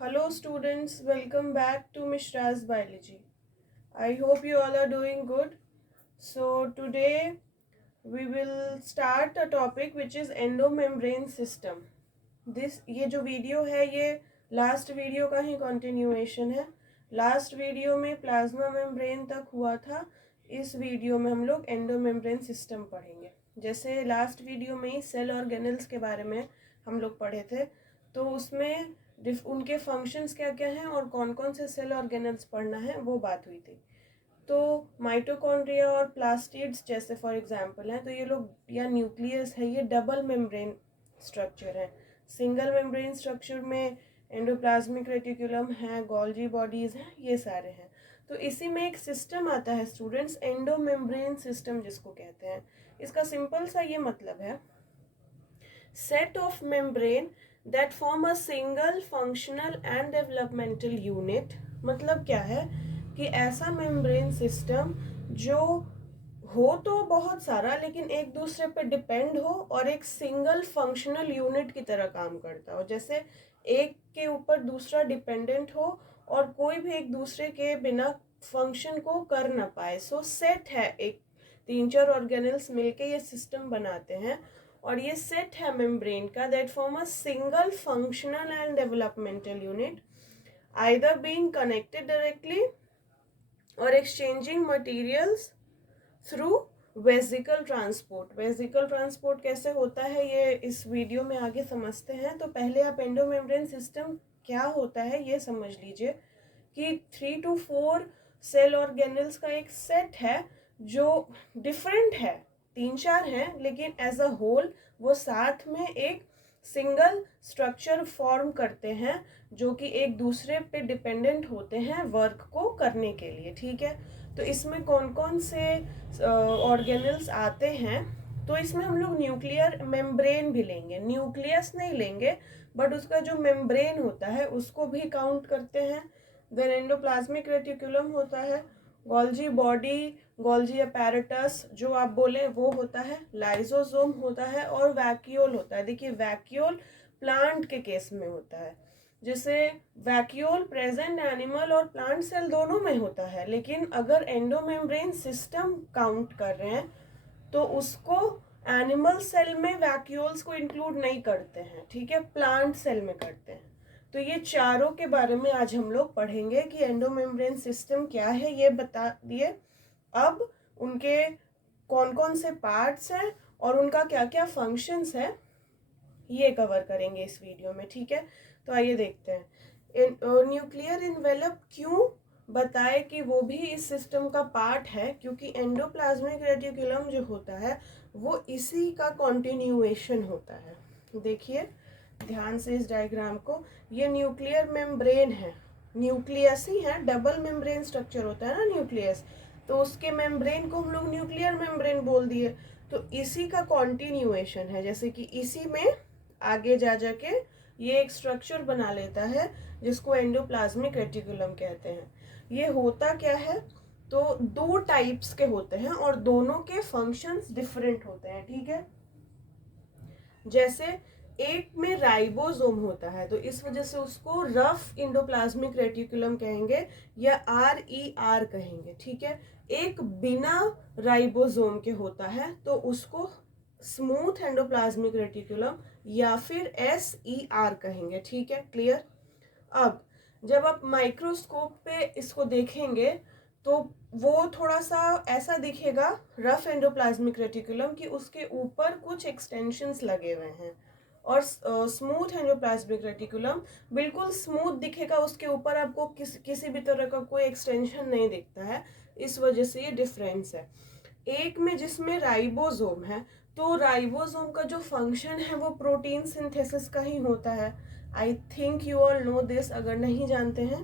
Hello students, welcome back to Mishra's Biology. I hope you all are doing good. So today we will start a topic which is endomembrane system. ये जो video है ये last video का ही continuation है. Last video में plasma membrane तक हुआ था. इस वीडियो में हम लोग एंडोमेम्ब्रेन सिस्टम पढ़ेंगे. जैसे लास्ट वीडियो में ही सेल ऑर्गेनल्स के बारे में हम लोग पढ़े थे, तो उसमें उनके फंक्शंस क्या क्या हैं और कौन कौन से सेल ऑर्गेनल्स पढ़ना है वो बात हुई थी. तो माइटोकॉन्ड्रिया और प्लास्टिड्स जैसे फॉर एग्जांपल हैं, तो ये लोग या न्यूक्लियस है, ये डबल मेम्ब्रेन स्ट्रक्चर है. सिंगल मेम्ब्रेन स्ट्रक्चर में एंडोप्लाज्मिक रेटिकुलम है, गोल्जी बॉडीज हैं, ये सारे हैं. तो इसी में एक सिस्टम आता है स्टूडेंट्स, एंडोमेम्ब्रेन सिस्टम जिसको कहते हैं. इसका सिंपल सा ये मतलब है, set of membrane that form a single functional and developmental unit. मतलब क्या है कि ऐसा मेम्ब्रेन सिस्टम जो हो तो बहुत सारा लेकिन एक दूसरे पे डिपेंड हो और एक सिंगल फंक्शनल यूनिट की तरह काम करता हो. जैसे एक के ऊपर दूसरा डिपेंडेंट हो और कोई भी एक दूसरे के बिना फंक्शन को कर ना पाए. सो सेट है, एक 3-4 ऑर्गेनल्स मिलके ये सिस्टम बनाते हैं और ये सेट है मेम्ब्रेन का that form a single functional and developmental unit, either being connected directly or exchanging materials through vesicle transport. Vesicle transport कैसे होता है ये इस वीडियो में आगे समझते हैं. तो पहले आप एंडोमेम्ब्रेन सिस्टम क्या होता है ये समझ लीजिए कि 3 to 4 सेल ऑर्गेनल्स का एक सेट है जो डिफरेंट है. 3-4 हैं लेकिन एज अ होल वो साथ में एक सिंगल स्ट्रक्चर फॉर्म करते हैं जो कि एक दूसरे पे डिपेंडेंट होते हैं वर्क को करने के लिए. ठीक है, तो इसमें कौन कौन से ऑर्गेनल्स आते हैं. तो इसमें हम लोग न्यूक्लियर मेम्ब्रेन भी लेंगे, न्यूक्लियस नहीं लेंगे बट उसका जो मेम्ब्रेन होता है उसको भी काउंट करते हैं. देन एंडोप्लाज्मिक रेटिकुलम होता है, गोल्जी बॉडी, गोल्जी अपैरेटस जो आप बोले वो होता है, लाइसोसोम होता है और वैक्यूल होता है. देखिए वैक्यूल प्लांट के केस में होता है. जैसे वैक्यूल प्रेजेंट एनिमल और प्लांट सेल दोनों में होता है, लेकिन अगर एंडोमेम्ब्रेन सिस्टम काउंट कर रहे हैं तो उसको एनिमल सेल में वैक्यूल्स को इंक्लूड नहीं करते हैं. ठीक है, प्लांट सेल में करते हैं. तो ये चारों के बारे में आज हम लोग पढ़ेंगे कि एंडोमेम्ब्रेन सिस्टम क्या है ये बता दिए. अब उनके कौन कौन से पार्ट्स हैं और उनका क्या क्या फंक्शंस है ये कवर करेंगे इस वीडियो में. ठीक है, तो आइए देखते हैं. न्यूक्लियर इन्वेलप क्यों बताए कि वो भी इस सिस्टम का पार्ट है, क्योंकि एंडोप्लाज्मिक रेटिकुलम जो होता है वो इसी का कॉन्टिन्यूएशन होता है. देखिए ध्यान से इस डायग्राम को, ये न्यूक्लियर मेम्ब्रेन है, न्यूक्लियस ही है, डबल मेम्ब्रेन स्ट्रक्चर होता है ना न्यूक्लियस, तो उसके मेम्ब्रेन को हम लोग न्यूक्लियर मेम्ब्रेन बोल दिए. तो इसी का कॉन्टिन्यूएशन है, जैसे कि इसी में आगे जा जाके ये एक स्ट्रक्चर बना लेता है जिसको एंडोप्लाज्मिक रेटिकुलम कहते हैं. ये होता क्या है, तो 2 टाइप्स के होते हैं और दोनों के फंक्शंस डिफरेंट होते हैं. ठीक है, जैसे एक में राइबोसोम होता है तो इस वजह से उसको रफ एंडोप्लाज्मिक रेटिकुलम कहेंगे या RER कहेंगे. ठीक है, एक बिना राइबोसोम के होता है तो उसको स्मूथ एंडोप्लाज्मिक रेटिकुलम या फिर SER कहेंगे. ठीक है, क्लियर. अब जब आप माइक्रोस्कोप पे इसको देखेंगे तो वो थोड़ा सा ऐसा दिखेगा रफ एंडोप्लाज्मिक रेटिकुलम कि उसके ऊपर कुछ एक्सटेंशंस लगे हुए हैं, और स्मूथ एंडोप्लाज्मिक रेटिकुलम बिल्कुल स्मूथ दिखेगा, उसके ऊपर आपको किसी भी तरह का कोई एक्सटेंशन नहीं दिखता है. इस वजह से ये डिफरेंस है. एक में जिसमें राइबोसोम है तो राइबोसोम का जो फंक्शन है वो प्रोटीन सिंथेसिस का ही होता है. I think you all know this. अगर नहीं जानते हैं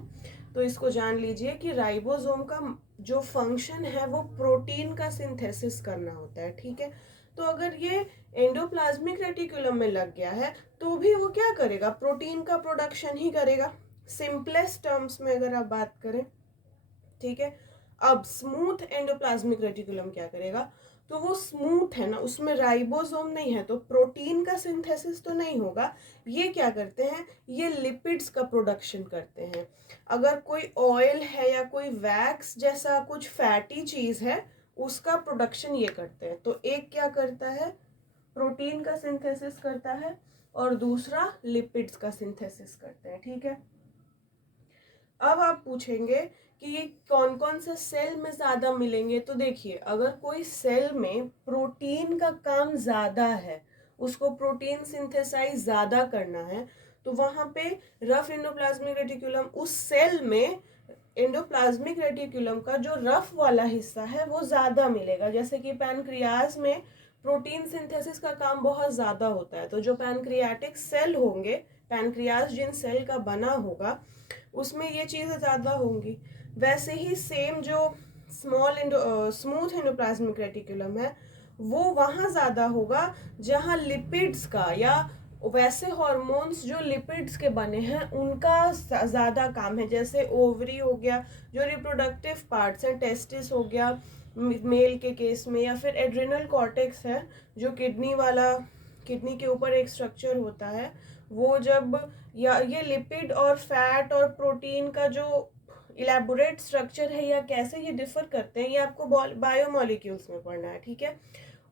तो इसको जान लीजिए कि राइबोसोम का जो फंक्शन है वो प्रोटीन का सिंथेसिस करना होता है. ठीक है, तो अगर ये एंडोप्लाज्मिक रेटिकुलम में लग गया है तो भी वो क्या करेगा, प्रोटीन का प्रोडक्शन ही करेगा, सिंपलेस्ट टर्म्स में अगर आप बात करें. ठीक है, अब स्मूथ एंडोप्लाज्मिक रेटिकुलम क्या करेगा, तो वो स्मूथ है ना, उसमें राइबोसोम नहीं है, तो प्रोटीन का सिंथेसिस तो नहीं होगा। ये क्या करते हैं, ये लिपिड्स का प्रोडक्शन करते हैं। अगर कोई ऑयल है या कोई वैक्स जैसा कुछ फैटी चीज है, उसका प्रोडक्शन ये करते हैं। तो एक क्या करता है, प्रोटीन का सिंथेसिस करता है, और दूसरा लिपिड्स का सिंथेसिस करते हैं। ठीक है, अब आप पूछेंगे कि ये कौन कौन से सेल में ज्यादा मिलेंगे। तो देखिए, अगर कोई सेल में प्रोटीन का काम ज्यादा है, उसको प्रोटीन सिंथेसाइज ज्यादा करना है, तो वहां पे रफ एंडोप्लाज्मिक रेटिकुलम, उस सेल में एंडोप्लाज्मिक रेटिकुलम का जो रफ वाला हिस्सा है वो ज्यादा मिलेगा। जैसे कि पैनक्रियाज में प्रोटीन सिंथेसिस का काम बहुत ज्यादा होता है, तो जो पैनक्रियाटिक सेल होंगे, पैनक्रियाज जिन सेल का बना होगा, उसमें ये चीज़ें ज़्यादा होंगी। वैसे ही सेम जो स्मूथ एंडोप्लाज्मिक रेटिकुलम है, वो वहाँ ज़्यादा होगा जहाँ लिपिड्स का, या वैसे हॉर्मोन्स जो लिपिड्स के बने हैं उनका ज़्यादा काम है। जैसे ओवरी हो गया, जो रिप्रोडक्टिव पार्ट्स हैं, टेस्टिस हो गया मेल के केस में, या फिर एड्रिनल कॉर्टेक्स है जो किडनी वाला, किडनी के ऊपर एक स्ट्रक्चर होता है, वो जब, या ये लिपिड और फैट और प्रोटीन का जो इलेबोरेट स्ट्रक्चर है या कैसे ये डिफर करते हैं, ये आपको बायोमोलिक्यूल्स में पढ़ना है। ठीक है,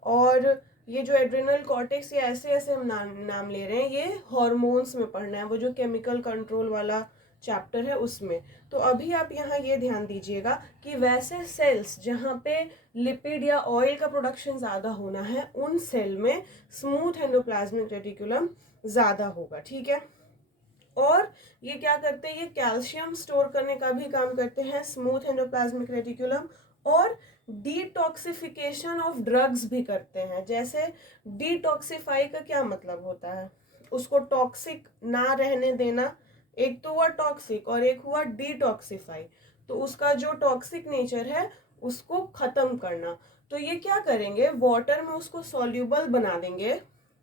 और ये जो एड्रिनल कॉर्टेक्स, ये ऐसे ऐसे हम नाम ले रहे हैं, ये हॉर्मोन्स में पढ़ना है, वो जो केमिकल कंट्रोल वाला चैप्टर है उसमें। तो अभी आप यहाँ ये ध्यान दीजिएगा कि वैसे सेल्स जहाँ पे लिपिड या ऑयल का प्रोडक्शन ज़्यादा होना है, उन सेल में स्मूथ एंडोप्लाज्मिक रेटिकुलम ज़्यादा होगा। ठीक है, और ये क्या करते हैं, ये कैल्शियम स्टोर करने का भी काम करते हैं, स्मूथ एंडोप्लाज्मिक रेटिकुलम, और डिटॉक्सिफिकेशन ऑफ ड्रग्स भी करते हैं। जैसे डिटॉक्सिफाई का क्या मतलब होता है, उसको टॉक्सिक ना रहने देना। एक तो हुआ टॉक्सिक और एक हुआ डिटॉक्सिफाई, तो उसका जो टॉक्सिक नेचर है उसको खत्म करना। तो ये क्या करेंगे, वाटर में उसको सॉल्यूबल बना देंगे,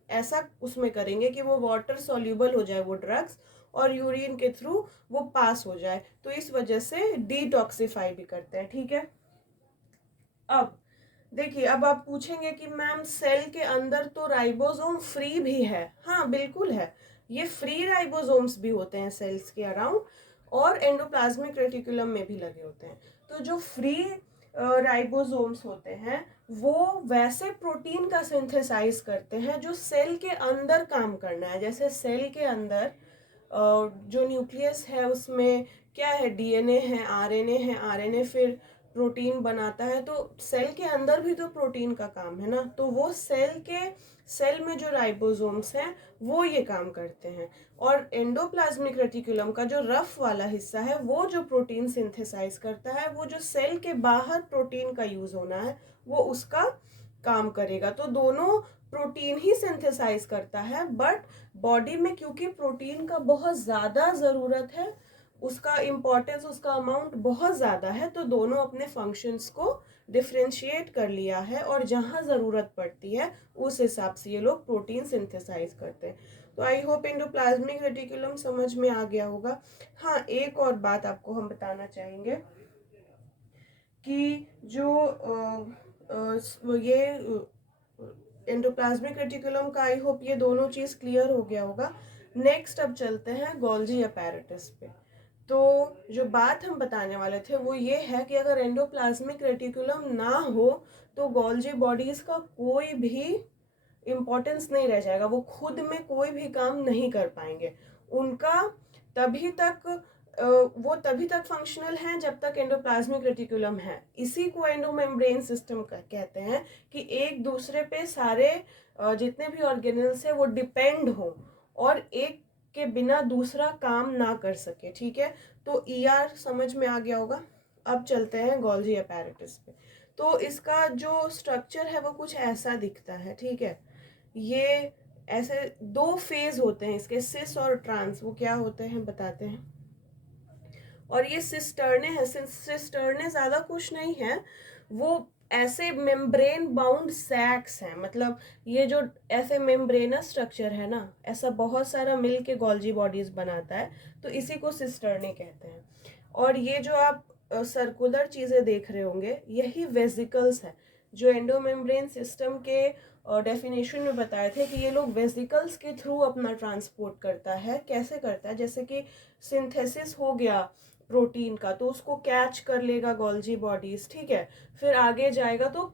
ऐसा उसमें करेंगे कि वो वाटर सॉल्यूबल हो जाए वो ड्रग्स, और यूरिन के थ्रू वो पास हो जाए। तो इस वजह से डिटॉक्सिफाई भी करते हैं। ठीक है, अब देखिए, अब आप पूछेंगे कि मैम सेल के अंदर तो राइबोसोम फ्री भी है। हाँ बिल्कुल है, ये फ्री राइबोसोम्स भी होते हैं सेल्स के अराउंड, और एंडोप्लाज्मिक रेटिकुलम में भी लगे होते हैं। तो जो फ्री राइबोसोम्स होते हैं वो वैसे प्रोटीन का सिंथेसाइज करते हैं जो सेल के अंदर काम करना है। जैसे सेल के अंदर जो न्यूक्लियस है उसमें क्या है, डीएनए है, आरएनए है, आरएनए फिर प्रोटीन बनाता है, तो सेल के अंदर भी तो प्रोटीन का काम है ना। तो वो सेल में जो राइबोसोम्स हैं वो ये काम करते हैं, और एंडोप्लाज्मिक रेटिकुलम का जो रफ वाला हिस्सा है वो जो प्रोटीन सिंथेसाइज करता है, वो जो सेल के बाहर प्रोटीन का यूज होना है वो उसका काम करेगा। तो दोनों प्रोटीन ही सिंथेसाइज करता है, बट बॉडी में क्योंकि प्रोटीन का बहुत ज़्यादा ज़रूरत है, उसका इम्पोर्टेंस, उसका अमाउंट बहुत ज़्यादा है, तो दोनों अपने फंक्शंस को डिफ्रेंशिएट कर लिया है, और जहाँ ज़रूरत पड़ती है उस हिसाब से ये लोग प्रोटीन सिंथेसाइज करते हैं। तो आई होप एंडोप्लाज्मिक रेटिकुलम समझ में आ गया होगा। हाँ, एक और बात आपको हम बताना चाहेंगे कि जो ये एंडोप्लाज्मिक रेटिकुलम का, आई होप ये दोनों चीज़ क्लियर हो गया होगा। नेक्स्ट अब चलते हैं गोल्जी अपैरेटस पे। तो जो बात हम बताने वाले थे वो ये है कि अगर एंडोप्लाज्मिक रेटिकुलम ना हो तो गोल्जी बॉडीज का कोई भी इम्पोर्टेंस नहीं रह जाएगा, वो खुद में कोई भी काम नहीं कर पाएंगे। उनका तभी तक वो तभी तक फंक्शनल हैं जब तक एंडोप्लाज्मिक रेटिकुलम है। इसी को एंडोमेम्ब्रेन सिस्टम कहते हैं, कि एक दूसरे पे सारे जितने भी ऑर्गेनल्स है वो डिपेंड हो, और एक के बिना दूसरा काम ना कर सके। ठीक है, तो ईआर समझ में आ गया होगा। अब चलते हैं गोल्जी अपैरेटस पे। तो इसका जो स्ट्रक्चर है वो कुछ ऐसा दिखता है। ठीक है, ये ऐसे दो फेज होते हैं इसके, सिस और ट्रांस। वो क्या होते हैं बताते हैं। और ये सिस्टर्ने है, सिस्टर्ने ज़्यादा कुछ नहीं है, वो ऐसे मेम्ब्रेन बाउंड सैक्स हैं। मतलब ये जो ऐसे मेम्ब्रेनस स्ट्रक्चर है ना, ऐसा बहुत सारा मिल के गोल्जी बॉडीज बनाता है, तो इसी को सिस्टर्ने कहते हैं। और ये जो आप सर्कुलर चीज़ें देख रहे होंगे, यही वेसिकल्स है। जो एंडोमेम्ब्रेन सिस्टम के डेफिनेशन में बताए थे कि ये लोग वेसिकल्स के थ्रू अपना ट्रांसपोर्ट करता है। कैसे करता है? जैसे कि सिंथेसिस हो गया प्रोटीन का, तो उसको कैच कर लेगा गोल्जी बॉडीज, ठीक है, फिर आगे जाएगा तो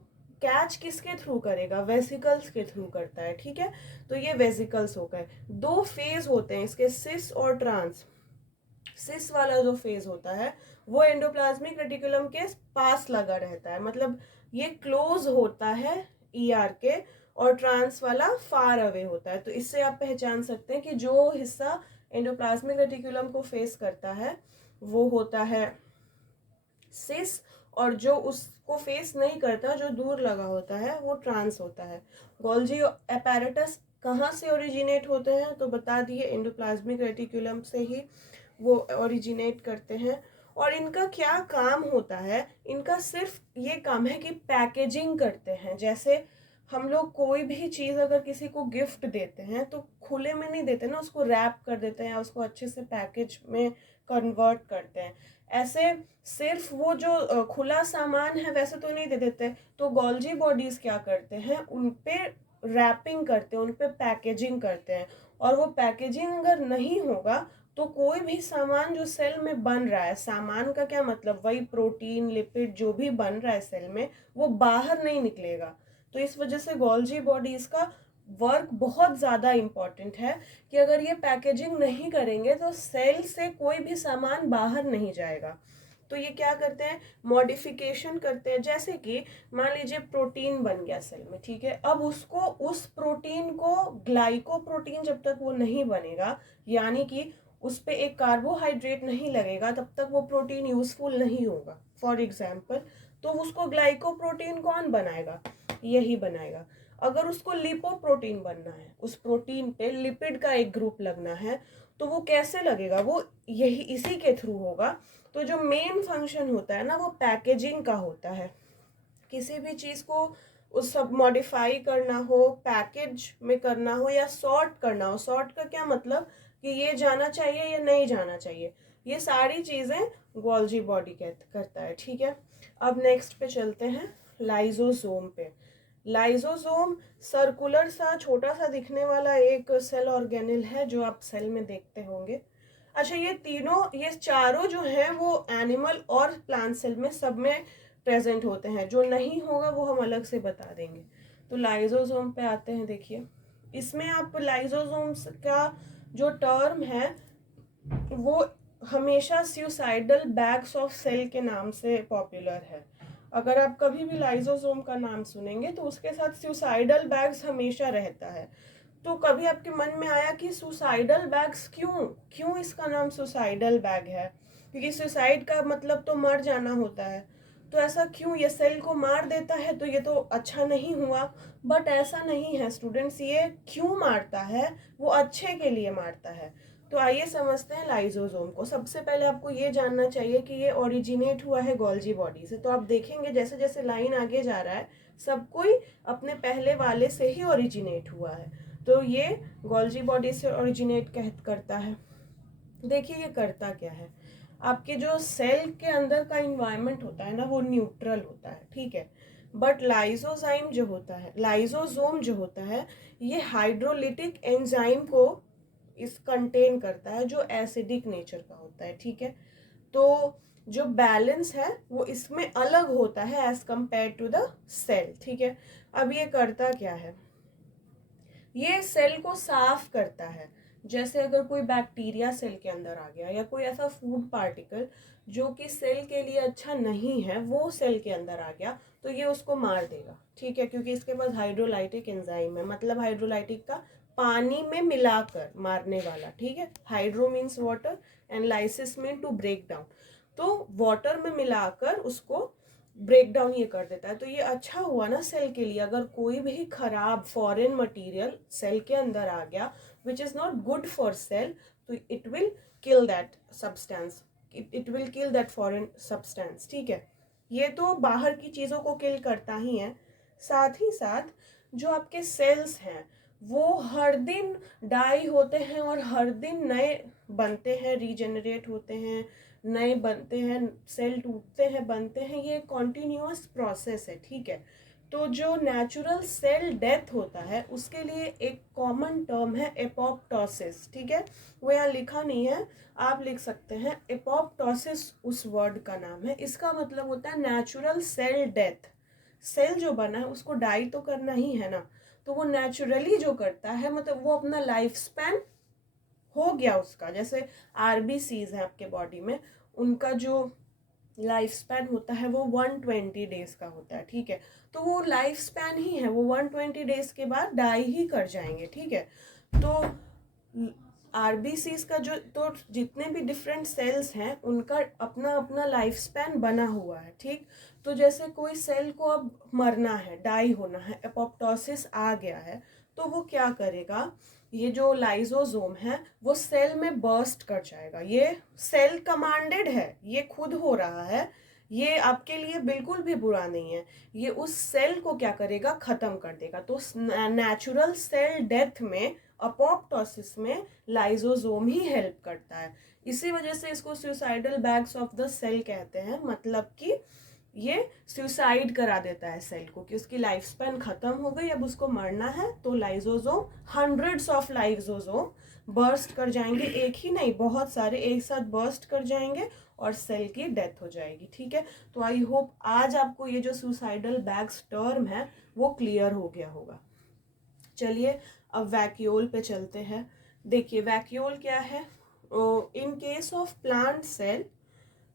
कैच किसके थ्रू करेगा? वेसिकल्स के थ्रू करता है, ठीक है। तो ये वेसिकल्स हो गए। दो फेज होते हैं इसके, सिस और ट्रांस। सिस वाला जो फेज होता है वो एंडोप्लाज्मिक रेटिकुलम के पास लगा रहता है, मतलब ये क्लोज होता है ईआर के, और ट्रांस वाला फार अवे होता है। तो इससे आप पहचान सकते हैं कि जो हिस्सा एंडोप्लाज्मिक रेटिकुलम को फेस करता है वो होता है सिस, और जो उसको फेस नहीं करता, जो दूर लगा होता है, वो ट्रांस होता है। गोल्जी अपैरेटस कहाँ से ओरिजिनेट होते हैं? तो बता दिए, एंडोप्लाज्मिक रेटिकुलम से ही वो ओरिजिनेट करते हैं। और इनका क्या काम होता है? इनका सिर्फ ये काम है कि पैकेजिंग करते हैं। जैसे हम लोग कोई भी चीज़ अगर किसी को गिफ्ट देते हैं तो खुले में नहीं देते ना, उसको रैप कर देते हैं या उसको अच्छे से पैकेज में कन्वर्ट करते हैं। ऐसे सिर्फ वो जो खुला सामान है वैसे तो नहीं दे देते। तो गोल्जी बॉडीज क्या करते हैं? उन पे रैपिंग करते हैं, उन पे पैकेजिंग करते हैं। और वो पैकेजिंग अगर नहीं होगा तो कोई भी सामान जो सेल में बन रहा है, सामान का क्या मतलब, वही प्रोटीन लिपिड जो भी बन रहा है सेल में, वो बाहर नहीं निकलेगा। तो इस वजह से गोल्जी बॉडीज का वर्क बहुत ज़्यादा इम्पॉर्टेंट है कि अगर ये पैकेजिंग नहीं करेंगे तो सेल से कोई भी सामान बाहर नहीं जाएगा। तो ये क्या करते हैं? मॉडिफिकेशन करते हैं। जैसे कि मान लीजिए प्रोटीन बन गया सेल में, ठीक है, अब उसको, उस प्रोटीन को ग्लाइकोप्रोटीन जब तक वो नहीं बनेगा, यानी कि उस पर एक कार्बोहाइड्रेट नहीं लगेगा, तब तक वो प्रोटीन यूजफुल नहीं होगा। फॉर एग्जाम्पल, तो उसको ग्लाइकोप्रोटीन कौन बनाएगा? यही बनाएगा। अगर उसको लिपोप्रोटीन बनना है, उस प्रोटीन पे लिपिड का एक ग्रुप लगना है, तो वो कैसे लगेगा? वो यही इसी के थ्रू होगा। तो जो मेन फंक्शन होता है ना, वो पैकेजिंग का होता है। किसी भी चीज़ को उस सब मॉडिफाई करना हो, पैकेज में करना हो, या सॉर्ट करना हो। सॉर्ट का क्या मतलब कि ये जाना चाहिए या नहीं जाना चाहिए, ये सारी चीज़ें गोल्जी बॉडी करता है, ठीक है। अब नेक्स्ट पे चलते हैं, लाइजोसोम पे। लाइजोसोम सर्कुलर सा छोटा सा दिखने वाला एक सेल ऑर्गेनेल है जो आप सेल में देखते होंगे। अच्छा, ये तीनों, ये चारों जो हैं वो एनिमल और प्लांट सेल में सब में प्रेजेंट होते हैं। जो नहीं होगा वो हम अलग से बता देंगे। तो लाइजोसोम पे आते हैं। देखिए, इसमें आप लाइजोसोम्स का जो टर्म है वो हमेशा सुसाइडल बैग्स ऑफ सेल के नाम से पॉपुलर है। अगर आप कभी भी लाइजोसोम का नाम सुनेंगे तो उसके साथ सुसाइडल बैग्स हमेशा रहता है। तो कभी आपके मन में आया कि सुसाइडल बैग्स क्यों, क्यों इसका नाम सुसाइडल बैग है? क्योंकि सुसाइड का मतलब तो मर जाना होता है। तो ऐसा क्यों? ये सेल को मार देता है तो ये तो अच्छा नहीं हुआ। बट ऐसा नहीं है स्टूडेंट्स, ये क्यों मारता है? वो अच्छे के लिए मारता है। तो आइए समझते हैं लाइजोसोम को। सबसे पहले आपको ये जानना चाहिए कि ये ओरिजिनेट हुआ है गोल्जी बॉडी से। तो आप देखेंगे जैसे जैसे लाइन आगे जा रहा है, सब कोई अपने पहले वाले से ही ओरिजिनेट हुआ है। तो ये गोल्जी बॉडी से ओरिजिनेट करता है। देखिए ये करता क्या है। आपके जो सेल के अंदर का इन्वायरमेंट होता है ना, वो न्यूट्रल होता है, ठीक है। बट लाइजोजाइम जो होता है, लाइजोसोम जो होता है, ये हाइड्रोलिटिक एंजाइम को इस कंटेन करता है जो एसिडिक नेचर का होता है, ठीक है। तो जो बैलेंस है वो इसमें अलग होता है as compare to the cell, ठीक है। अब ये करता क्या है? ये सेल को साफ करता है। जैसे अगर कोई बैक्टीरिया सेल के अंदर आ गया या कोई ऐसा फूड पार्टिकल जो कि सेल के लिए अच्छा नहीं है, वो सेल के अंदर आ गया, तो ये उसको मार देगा, ठीक है, क्योंकि इसके पास हाइड्रोलाइटिक एंजाइम है। मतलब हाइड्रोलाइटिक का पानी में मिलाकर मारने वाला, ठीक है। Hydro means water and lysis mean to break down. तो वाटर में मिलाकर उसको ब्रेक डाउन ये कर देता है। तो ये अच्छा हुआ ना सेल के लिए। अगर कोई भी खराब फॉरेन मटेरियल सेल के अंदर आ गया which is not good for cell, तो it will kill that substance, it will kill that foreign substance, ठीक है। ये तो बाहर की चीज़ों को किल करता ही है। साथ ही साथ जो आपके सेल्स हैं वो हर दिन डाई होते हैं और हर दिन नए बनते हैं, रीजेनरेट होते हैं, नए बनते हैं, सेल टूटते हैं, बनते हैं। ये कॉन्टिन्यूअस प्रोसेस है, ठीक है। तो जो नेचुरल सेल डेथ होता है उसके लिए एक कॉमन टर्म है एपोप्टोसिस, ठीक है। वो यहाँ लिखा नहीं है, आप लिख सकते हैं एपोप्टोसिस, उस वर्ड का नाम है। इसका मतलब होता है नेचुरल सेल डेथ। सेल जो बना है उसको डाई तो करना ही है ना, तो वो नेचुरली जो करता है मतलब वो अपना लाइफ स्पैन हो गया उसका। जैसे आरबीसीज है आपके बॉडी में, उनका जो लाइफ स्पैन होता है वो 120 डेज का होता है, ठीक है। तो वो लाइफ स्पैन ही है, वो 120 डेज के बाद डाई ही कर जाएंगे, ठीक है। तो आरबीसीज का जो, तो जितने भी डिफरेंट सेल्स हैं उनका अपना अपना लाइफ स्पैन बना हुआ है, ठीक। तो जैसे कोई सेल को अब मरना है, डाई होना है, एपोप्टोसिस आ गया है, तो वो क्या करेगा, ये जो लाइजोसोम है वो सेल में बर्स्ट कर जाएगा। ये सेल कमांडेड है, ये खुद हो रहा है, ये आपके लिए बिल्कुल भी बुरा नहीं है। ये उस सेल को क्या करेगा, खत्म कर देगा। तो नेचुरल सेल डेथ में, अपोप्टोसिस में लाइजोसोम ही हेल्प करता है। इसी वजह से इसको suicidal bags of the cell कहते हैं। मतलब कि ये सुसाइड करा देता है सेल को कि उसकी लाइफ स्पैन खत्म हो गई, अब उसको मरना है। तो lysosome, hundreds of lysosome burst कर जाएंगे, एक ही नहीं बहुत सारे एक साथ बर्स्ट कर जाएंगे और सेल की डेथ हो जाएगी, ठीक है। तो आई होप आज आपको ये जो सुसाइडल बैग्स टर्म है वो क्लियर हो गया होगा। चलिए अब वैक्यूल पे चलते हैं। देखिए वैक्यूल क्या है। In case of plant cell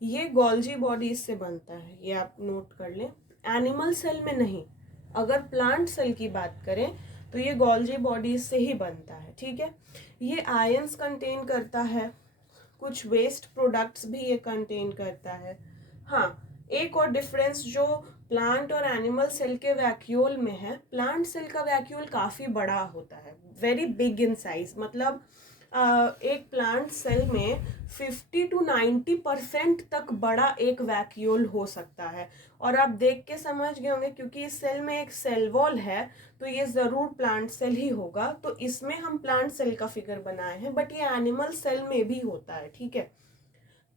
ये गोल्जी बॉडी से बनता है, ये आप नोट कर लें। एनिमल सेल में नहीं, अगर प्लांट सेल की बात करें तो ये गोल्जी बॉडी से ही बनता है, ठीक है। ये आयंस कंटेन करता है, कुछ वेस्ट प्रोडक्ट्स भी ये कंटेन करता है। हाँ, एक और डिफरेंस जो प्लांट और एनिमल सेल के वैक्यूल में है, प्लांट सेल का वैक्यूल काफ़ी बड़ा होता है, वेरी बिग इन साइज। मतलब एक प्लांट सेल में 50 to 90% तक बड़ा एक वैक्यूल हो सकता है। और आप देख के समझ गए होंगे क्योंकि इस सेल में एक सेल वॉल है, तो ये ज़रूर प्लांट सेल ही होगा। तो इसमें हम प्लांट सेल का फिगर बनाए हैं, बट ये एनिमल सेल में भी होता है, ठीक है।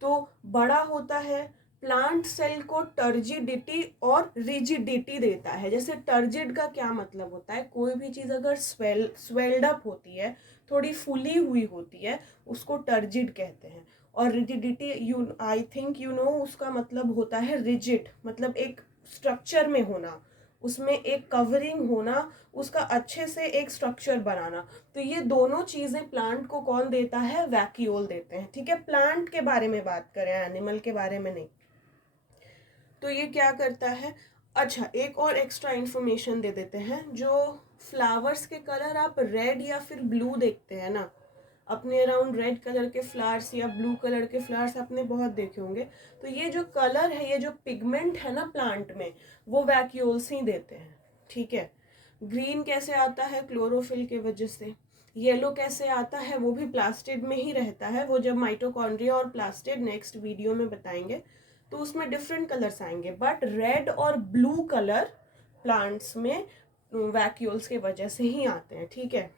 तो बड़ा होता है, प्लांट सेल को टर्जिडिटी और रिजिडिटी देता है। जैसे टर्जिड का क्या मतलब होता है, कोई भी चीज़ अगर स्वेल्ड अप होती है, थोड़ी फूली हुई होती है, उसको टर्जिड कहते हैं। और rigidity, you I think you know, उसका मतलब होता है रिजिड, मतलब एक स्ट्रक्चर में होना, उसमें एक कवरिंग होना, उसका अच्छे से एक स्ट्रक्चर बनाना। तो ये दोनों चीज़ें प्लांट को कौन देता है, वैक्यूल देते हैं, ठीक है। प्लांट के बारे में बात करें, एनिमल के बारे में नहीं। तो ये क्या करता है, अच्छा एक और एक्स्ट्रा इन्फॉर्मेशन दे देते हैं। जो फ्लावर्स के कलर आप रेड या फिर ब्लू देखते हैं ना, अपने अराउंड रेड कलर के फ्लावर्स या ब्लू कलर के फ्लावर्स आपने बहुत देखे होंगे। तो ये जो कलर है, ये जो पिगमेंट है ना प्लांट में, वो वैक्यूल्स ही देते हैं, ठीक है। ग्रीन कैसे आता है, क्लोरोफिल के वजह से। येलो कैसे आता है, वो भी प्लास्टिड में ही रहता है। वो जब माइटोकॉन्ड्रिया और प्लास्टिड नेक्स्ट वीडियो में बताएंगे तो उसमें डिफरेंट कलर्स आएंगे, बट रेड और ब्लू कलर प्लांट्स में वैक्यूल्स के वजह से ही आते हैं, ठीक है।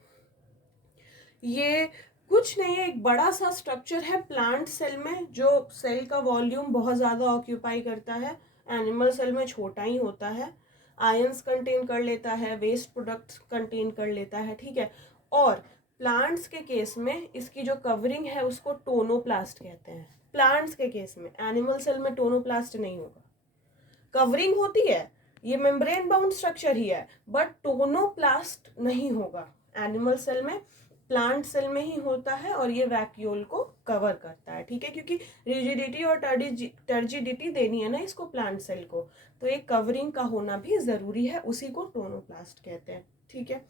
ये कुछ नहीं है, एक बड़ा सा स्ट्रक्चर है प्लांट सेल में, जो सेल का वॉल्यूम बहुत ज़्यादा ऑक्यूपाई करता है। एनिमल सेल में छोटा ही होता है, आयंस कंटेन कर लेता है, वेस्ट प्रोडक्ट्स कंटेन कर लेता है, ठीक है। और प्लांट्स के केस में इसकी जो कवरिंग है उसको टोनोप्लास्ट कहते हैं। प्लांट्स के केस में, एनिमल सेल में टोनोप्लास्ट नहीं होगा, कवरिंग होती है, ये मेम्ब्रेन बाउंड स्ट्रक्चर ही है, बट टोनोप्लास्ट नहीं होगा एनिमल सेल में, प्लांट सेल में ही होता है। और ये वैक्यूल को कवर करता है, ठीक है, क्योंकि रिजिडिटी और टर्जिडिटी देनी है ना इसको प्लांट सेल को, तो एक कवरिंग का होना भी ज़रूरी है, उसी को टोनोप्लास्ट कहते हैं, ठीक है।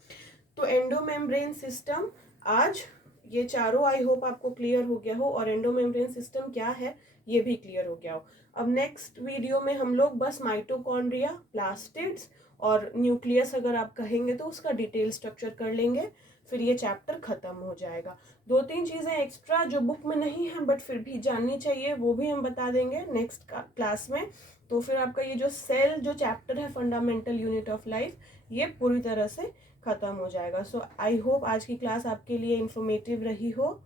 तो एंडोमेम्ब्रेन सिस्टम, आज ये चारों आई होप आपको क्लियर हो गया हो, और एंडोमेम्ब्रेन सिस्टम क्या है ये भी क्लियर हो गया हो। अब नेक्स्ट वीडियो में हम लोग बस माइटोकॉन्ड्रिया, प्लास्टिड्स और न्यूक्लियस अगर आप कहेंगे तो उसका डिटेल स्ट्रक्चर कर लेंगे, फिर ये चैप्टर खत्म हो जाएगा। 2-3 चीज़ें एक्स्ट्रा जो बुक में नहीं है बट फिर भी जाननी चाहिए, वो भी हम बता देंगे नेक्स्ट क्लास में। तो फिर आपका ये जो सेल जो चैप्टर है, फंडामेंटल यूनिट ऑफ लाइफ, ये पूरी तरह से ख़त्म हो जाएगा। सो आई होप आज की क्लास आपके लिए इंफॉर्मेटिव रही हो।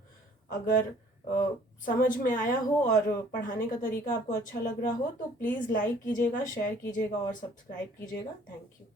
अगर समझ में आया हो और पढ़ाने का तरीका आपको अच्छा लग रहा हो तो प्लीज़ लाइक कीजिएगा, शेयर कीजिएगा और सब्सक्राइब कीजिएगा। Thank you.